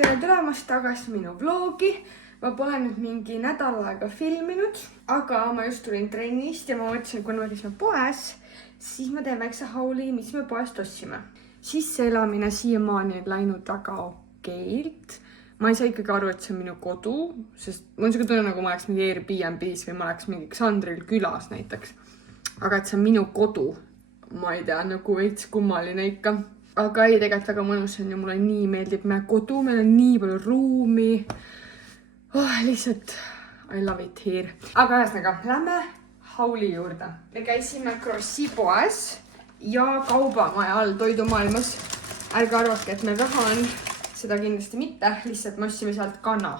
Tere tulemast tagasi minu vlogi. Ma pole nüüd mingi nädal aega filminud, aga ma just tulin trennist ja ma mõtlesin, kui me käisime poes, siis ma teen väikse hauli, mis me poest ostsime. Sisseelamine siiamaani on läinud väga okeilt. Ma ei saa ikkagi aru, et see on minu kodu, sest mul on siuke tunne, nagu ma oleks mingi Airbnb's või ma oleks mingi Xandril külas näiteks. Aga et see on minu kodu, ma ei tea, nagu veits kummaline ikka. Aga ei, tegelikult väga mõnus on ja mulle nii meeldib meie kodu, meil on nii palju ruumi. Lihtsalt, I love it here. Aga ühesõnaga, lähme hauli juurde. Me käisime Krossi poes ja kaubamaja all toidumaailmas. Ärge arvake, et meil raha on, seda kindlasti mitte, lihtsalt me ostsime sealt kana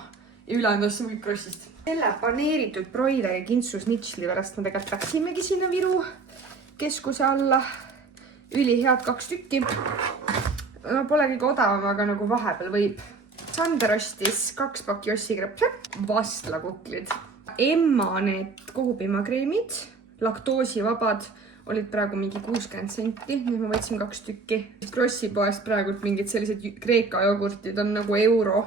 ja ülejäänud ostsime kõik Krossist. Selle paneeritud broileri kintsusnitsli pärast me tegelikult läksimegi sinna Viru keskuse alla. Ülihead 2 tükki. No pole kõige odavam, aga nagu vahepeal võib. Sander ostis 2 pakki Ossi krõpse, vastlakuklid. Emma need kogupiimakreemid, laktoosivabad, olid praegu mingi 60 senti, nüüd ma võtsin 2 tükki. Krossi poest praegu mingid sellised Kreeka jogurtid on nagu euro.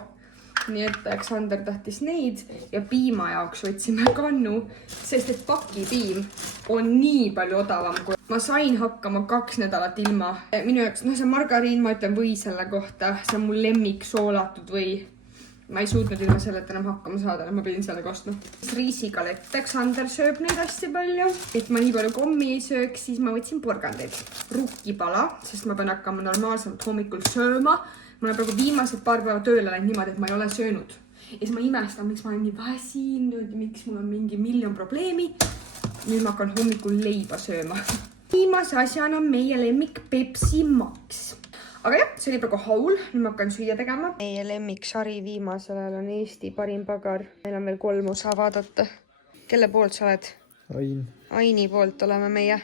Nii et Sander tahtis neid ja piima jaoks võtsime kannu, sest et pakipiim on nii palju odavam, kui ma sain hakkama 2 nädalat ilma. Minu jaoks, see margariin, ma ütlen või selle kohta, see on mul lemmik soolatud või. Ma ei suutnud ilma sellelt enam hakkama saada, ma pidin sellega ostma. Riisigalette, Sander sööb neid hästi palju. Et ma nii palju kommi ei sööks, siis ma võtsin porgandeid. Rukkipala, sest ma pean hakkama normaalselt hommikul sööma. Ma olen praegu viimased paar päeva tööle läinud niimoodi, et ma ei ole söönud. Ja siis ma imestan, miks ma olen nii väsinud, miks mul on mingi miljon probleemi. Nüüd ma hakkan hommikul leiba sööma. Viimase asjana on meie lemmik Pepsi Max. Aga jah, see oli praegu haul. Nüüd ma hakkan süüa tegema. Meie lemmik sari viimasel ajal on Eesti parim pagar. Meil on veel 3 osa vaadata. Kelle poolt sa oled? Ain. Aini poolt oleme meie.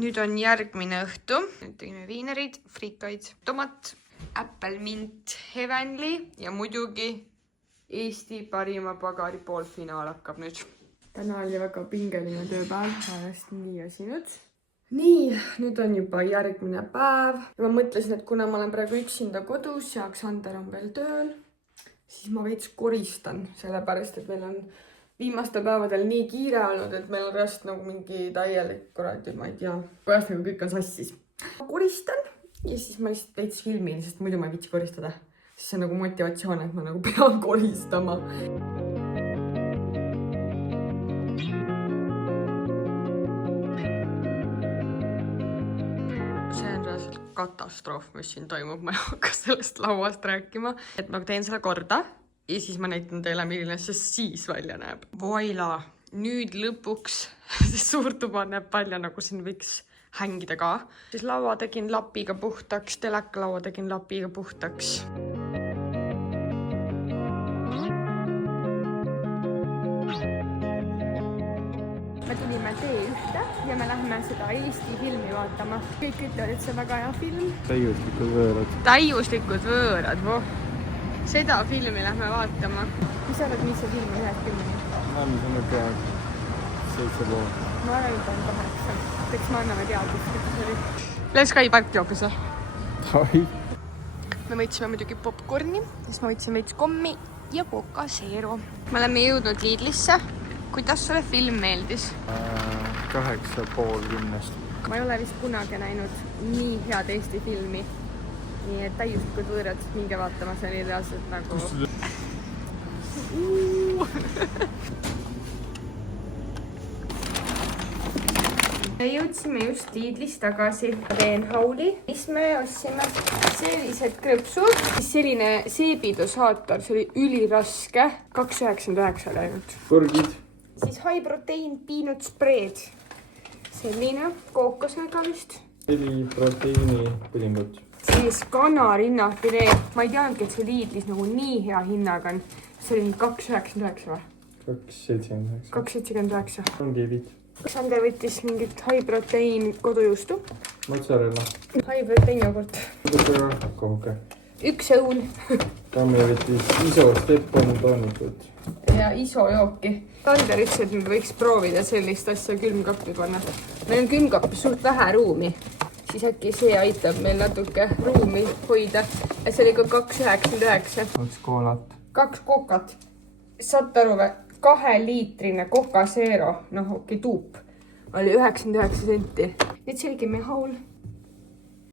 Nüüd on järgmine õhtu. Nüüd tegime viinerid, frikaid, tomat, äppelmint, Heavenly ja muidugi Eesti parima pagari poolfinaal hakkab nüüd. Täna oli väga pingeline tööpäev, hästi nii väsinud. Nii, nüüd on juba järgmine päev. Ja ma mõtlesin, et kuna ma olen praegu üksinda kodus ja Sander on veel tööl, siis ma veits koristan, sellepärast, et meil on viimastel päevadel nii kiire olnud, et meil on rast nagu mingi täielik kuradi, ma ei tea. Pärast nagu kõik on sassis. Ma koristan ja siis ma lihtsalt veits filmin, sest muidu ma ei viitsi koristada. See on nagu motivatsioon, et ma nagu pean koristama. See on reaalselt katastroof, mis siin toimub. Ma ei hakka sellest lauast rääkima. Et ma teen selle korda. Ja siis ma näitan teile, milline see siis välja näeb. Voila! Nüüd lõpuks see suur tuba näeb välja, nagu siin võiks hängida ka. Siis laua tegin lapiga puhtaks, telekalaua tegin lapiga puhtaks. Me tulime T1 ja me lähme seda Eesti filmi vaatama. Kõik ütlevad, et see on väga hea film. Täiuslikud võõrad. Täiuslikud võõrad, voh. Seda filmi lähme vaatama. Mis sa arvad, mis see film on 1 filmi? Ma tean 7 pool. Ma arvan, et on 8. Eks me anname teadmist. Let's Sky Parki hoopis või? Ai. Me võtsime muidugi popcorni, siis ma võtsin veits kommi ja Coca Zero. Me oleme jõudnud Lidlisse. Kuidas sulle film meeldis? 8,5 10. Ma ei ole vist kunagi näinud nii head Eesti filmi. Nii et täiuslikud võõrad, minge vaatama, see oli reaalselt nagu... Me jõudsime just Lidlist tagasi. Teen hauli, mis me ostsime sellised krõpsud. Selline seebidosaator, see oli üliraske. 2,99 ainult. Purgid. Siis high protein peanut spread. Selline kookosega vist. 4 proteiini pudingut. Siis kanarinnafiree. Ma ei teadnudki, et see Lidlis nagu nii hea hinnaga on. See oli 2,99 või? 2,79. 2,79. On kivid. Sander võttis mingit high protein kodujuustu. mozzarella. High protein jogurt. Kohke. 1 õun. Tammi võttis iso Stepan toonikut. Ja iso jooki. Sander ütles, et nüüd võiks proovida sellist asja külmkappi panna. Meil on külmkappi suht vähe ruumi. Siis äkki see aitab meil natuke ruumi hoida. Ja see oli ka 2,99. 2 koolat. 2 kokat. Saad aru või? 2-liitrine Coca Zero, noh okei, tuup, oli 99 senti. Nüüd see oligi meie haul.